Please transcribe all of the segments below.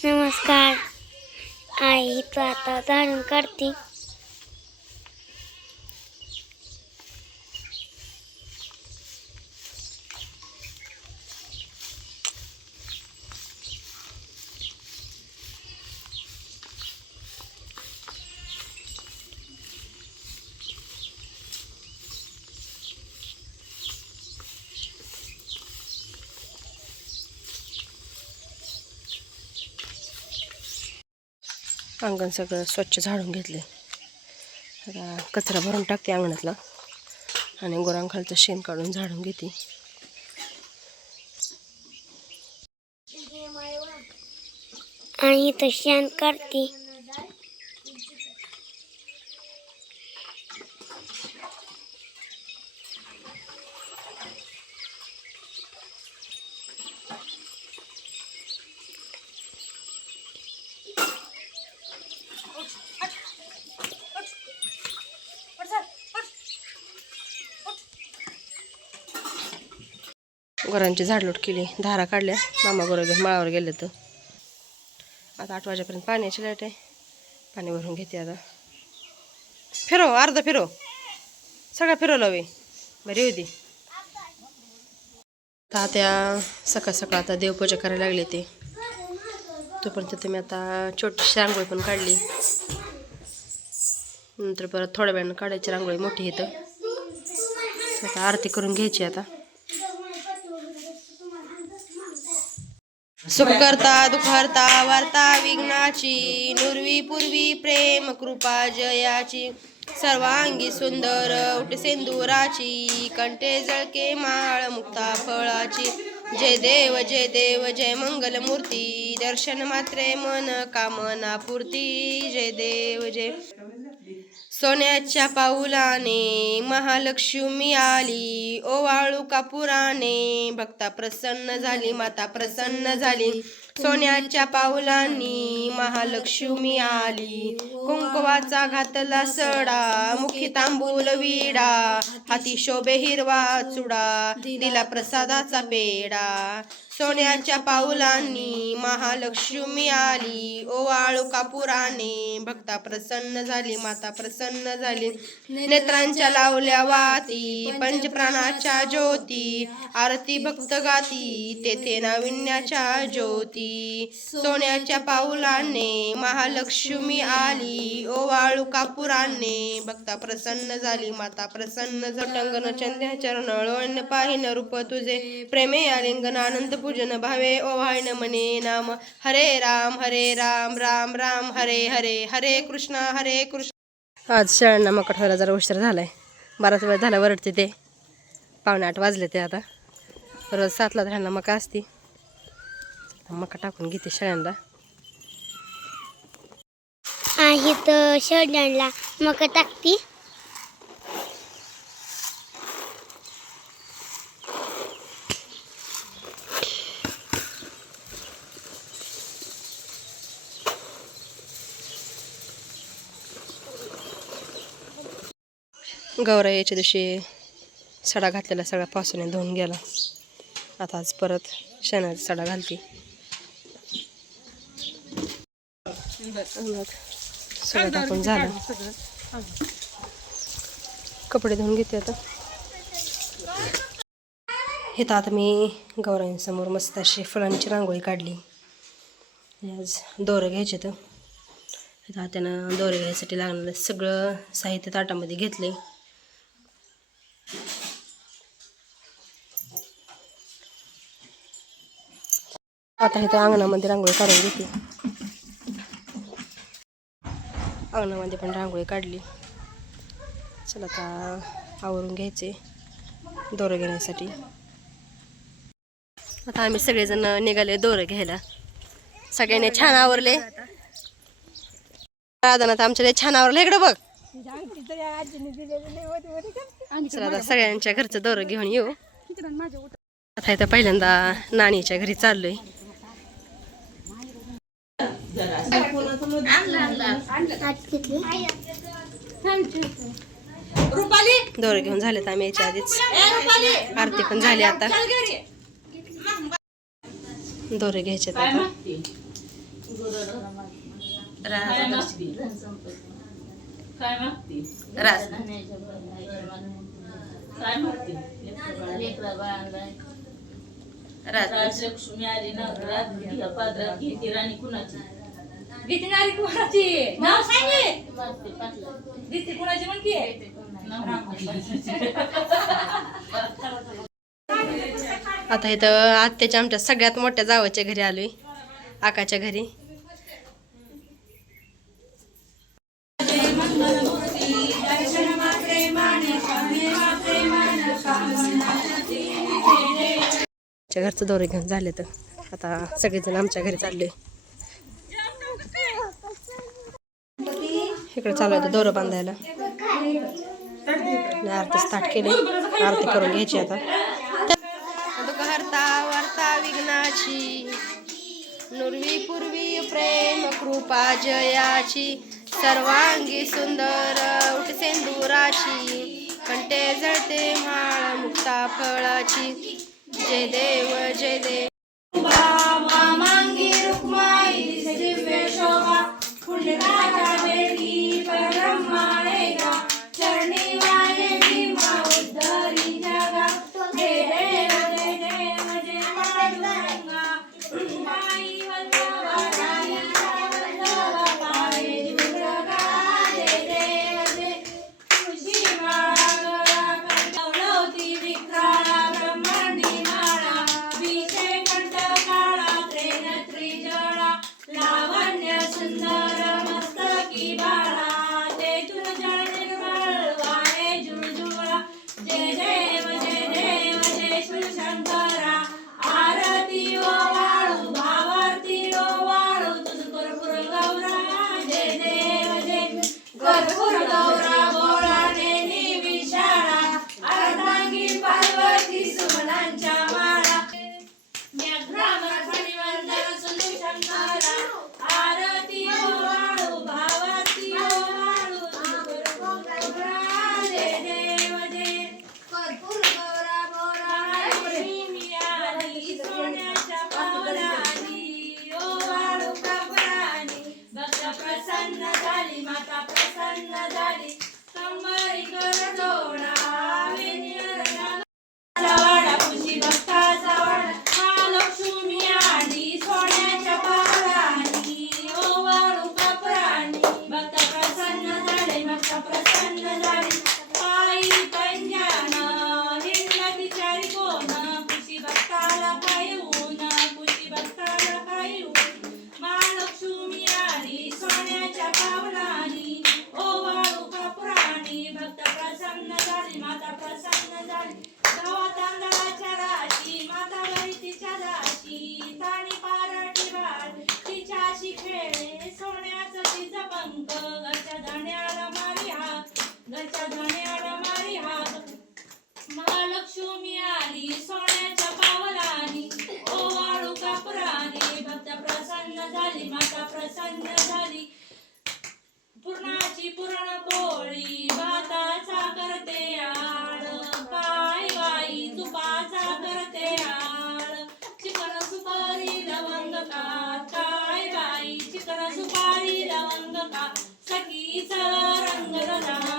नमस्कार आई तू आता झाडून काढते अंगण सगळं स्वच्छ झाडून घेतले आता कचरा भरून टाकते अंगणातला. आणि गुरांखालचं शेण काढून झाडून घेते. आणि इथं शेण काढते गोरांची झाडलोट केली. धारा काढल्या. मामा गुरं माळावर गेले तर. आता आठ वाजेपर्यंत पाण्याची लाइट आहे. पाणी भरून घेते आता. फिरो अर्धा फिरो. सगळं फिरवलं वे बरी होती. आता त्या सकाळ सकाळ आता देवपूजा करायला लागले ते. तोपर्यंत तुम्ही आता छोटीशी रांगोळी पण काढली. नंतर परत थोड्या वेळानं काढायची रांगोळी मोठी इथं. आता आरती करून घ्यायची आता. सुखकर्ता दुखहर्ता वार्ता विघ्नाची नुरवी पूर्वी प्रेम कृपा जयाची. सर्वांगी सुंदर उठ सेंदुराची कंठे जळके माळ मुक्ता फळाची. जय देव जय देव जय मंगल मूर्ती दर्शन मात्रे मन कामना पूर्ती जय देव जय सोन्याच्या पाऊलाने महालक्ष्मी आली. ओवाळू कापुराने भक्ता प्रसन्न झाली माता प्रसन्न झाली. सोन्याच्या पाऊलांनी महालक्ष्मी आली. कुंकवाचा घातला सडा मुखी तांबूल विडा हाती शोभे हिरवा चुडा दिला प्रसादाचा पेडा सोन्याच्या पाऊलांनी महालक्ष्मी आली. ओवाळू कापुराने भक्ता प्रसन्न झाली माता प्रसन्न झाली. नेत्रांच्या लावल्या वाती पंचप्राणाच्या ज्योती आरती भक्त गाती तेथे नाविन्याच्या ज्योती. सोन्याच्या पाऊलाने महालक्ष्मी आली. ओवाळू कापुराने भक्ता प्रसन्न झाली माता प्रसन्न झटंगन चंद्या चरण पाहिन रूप तुझे प्रेमे आलिंगन आनंदपूर पूजन भावे ओवाळण मने नाम। हरे राम हरे राम राम राम हरे हरे हरे कृष्ण हरे कृष्ण। आज शाळांना मकट व्हायला जरा उशीर झालाय. बाराच वेळ झाला वरडते ते. पावणे आठ वाजले ते आता. रोज सातला ह्यांना मका असती. मका टाकून घेते शाळांना. आहे तर शेळ्यांना मका टाकती. गौरा याच्या दिवशी सडा घातलेला सगळा पावसाने धुवून गेला. आता आज परत शेणाचा सडा घालते. सगळं टाकून झालं. कपडे धुवून घेते आता. हे तर आता मी गौरांसमोर मस्त अशी फुलांची रांगोळी काढली. आज दोरं घ्यायचे तर आता त्यानं दोरे घ्यायसाठी लागणारं सगळं साहित्य ताटामध्ये घेतले आता इथं अंगणामध्ये रांगोळी काढून घेते. अंगणामध्ये पण रांगोळी काढली. चला आता आवरून घ्यायचे दोरं घेण्यासाठी. आता आम्ही सगळेजण निघाले दोरं घ्यायला. सगळ्यांनी छान आवरले. राधानाथ आमच्याकडे छान आवरलं. इकडं बघ. आता सगळ्यांच्या घरचं दोरं घेऊन येऊ. आता इथं पहिल्यांदा नानीच्या घरी चाललोय. दोरं घेऊन झालेत आम्ही याच्या आधीच. आरती पण झाली आता. दोरे घ्यायचे आता. काय मागती? काय मागती राज. काय मागती? राज. राजलक्ष्मी आली ना घरात घ्या पादरात घेते राणी कुणाची? भीती नारी कुणाची? नाव सांगे. भीती कुणाची म्हणती आता इथं आत्याच्या आमच्या सगळ्यात मोठ्या जावाच्या घरी आलोय आकाच्या घरी. आमच्या घरचं दौरे घेऊन झाले तर. आता सगळेजण आमच्या घरी चालले. इकडे चालू आहे दौरं बांधायला. आरती स्टार्ट केली. आरती करून घ्यायची आता. हरता वार्ता विघ्नाची. नुरवी पूर्वी प्रेम कृपा जयाची. सर्वांगी सुंदर उठ सेंदुराची. कंटे जळते माळ मुक्ता फळाची. जय देव जय देव लावण्य सुंदर मस्तकी बाळा ते तुझ जळ निर्मळ वाळे जुळजुळा जय देव जय देव जय शिवशंकरा आरती ओ वाळू भावारती ओ वाळू तुझ कर्पूर गौरा जय देव जय कर्पूर गौरा गोळाने निविशाळा अर्धांगी पार्वती सुमनांच्या माळा व्याघ्रावर फणीवर सुंदर शंकरा आरती ओ वाळू भावाती ओ वाळू जय देव जय कर्पूर गौरा गोरा लक्ष्मी आली सोन्याच्या पावलानी ओ वाळू कापरानी भक्त प्रसन्न झाली माता प्रसन्न झाली कंबरी कर जोडा वेणीवर वाडा खुशी भक्ताचा वाडा महालक्ष्मी आली सोन्याच्या पावलानी ओ वाळू कापरानी भक्त प्रसन्न झाले भक्त प्रसन्न झाले पायी पंजान हिंडला बिचारी कोण खुशी भक्ताला काय ऊन खुशी भक्ताला काय ऊन महालक्ष्मी आली सोन्याच्या पावलानी ओ वाळू कापुराणी भक्त प्रसन्न झाली माता प्रसन्न झाली. गावा तांदळाच्या राशी माता तिच्या दाशी. ताणी बाळ तिच्याशी खेळे सोन्याचं तिचं पंख. घरच्या धाण्याला मारी घरच्या धाण्याला मारी महालक्ष्मी आली सोन्याच्या पावलानी. ओ वाळू कापुराणी भक्त प्रसन्न झाली माता प्रसन्न झाली. पूर्णाची पूर्ण पोळी ಸೀತಾರಂಗದ ನಾಮ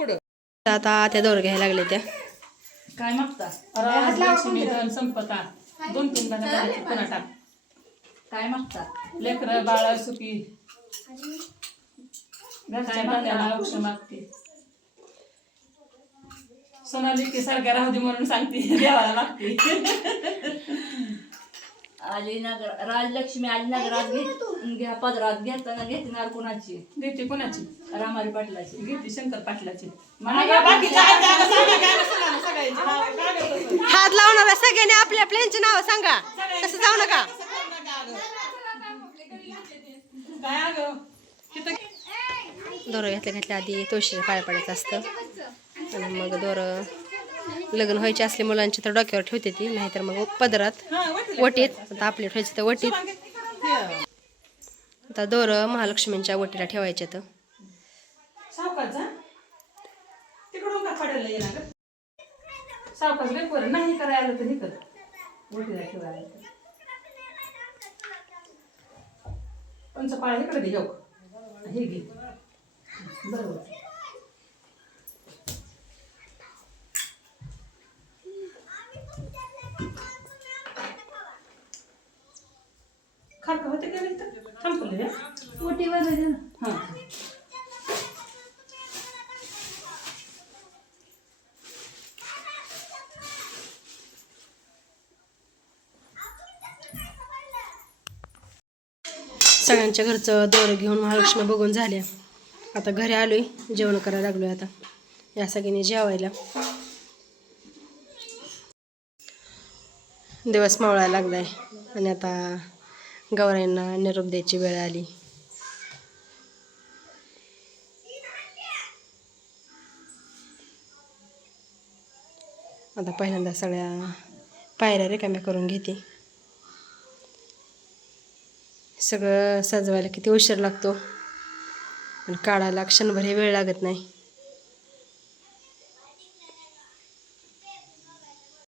काय आता त्या दोर घ्यायला लागले त्या. काय मागता? राजलक्ष्मी धन संपदा दोन तीन टाक. काय मागता? लेकर बाळा सुखी. औष मागते? सोनाली की सारख्या राहू दे म्हणून सांगते. देवाला मागते. आलीनगर राजलक्ष्मी आलीनगर राज घेत घ्या पदरात घेताना घेतणार कुणाची? देते कोणाची? रामारी पाटलाची. घेते शंकर पाटलाची? हात लावणाऱ्या सगळ्यांनी आपल्या आपल्यांची नाव सांगा. तसं जाऊ नका. दोरं घेतल्या घेतल्या आधी तुळशीला पाय पडायचं असतं. आणि मग दोरं लग्न व्हायचे असले मुलांची तर डोक्यावर ठेवते ती नाहीतर मग पदरात वटीत आता आपले ठेवायचे तर वटीत. आता दोरं महालक्ष्मींच्या वटीला ठेवायचे तर. सावकाश जा. घेऊ हे घे. बरोबर गं? सावकाश लय पोरं नाही करायला आलं तर हे कर वटीला ठेवायला तर. पंचपाळा इकडे दे योग हे घे बरोबर खारका होते का नाही तर थांबले हां. सगळ्यांच्या घरचं दोरं घेऊन महालक्ष्मी बघून झाल्या. आता घरी आलोय जेवण करायला लागलोय आता. या सगळ्यांनी जेवायला. दिवस मावळायला लागलाय. आणि आता गवऱ्यांना निरोप द्यायची वेळ आली. आता पहिल्यांदा सगळ्या पायऱ्या रिकाम्या करून घेते. सगळं सजवायला किती उशीर लागतो. आणि काढायला क्षणभर हे वेळ लागत नाही.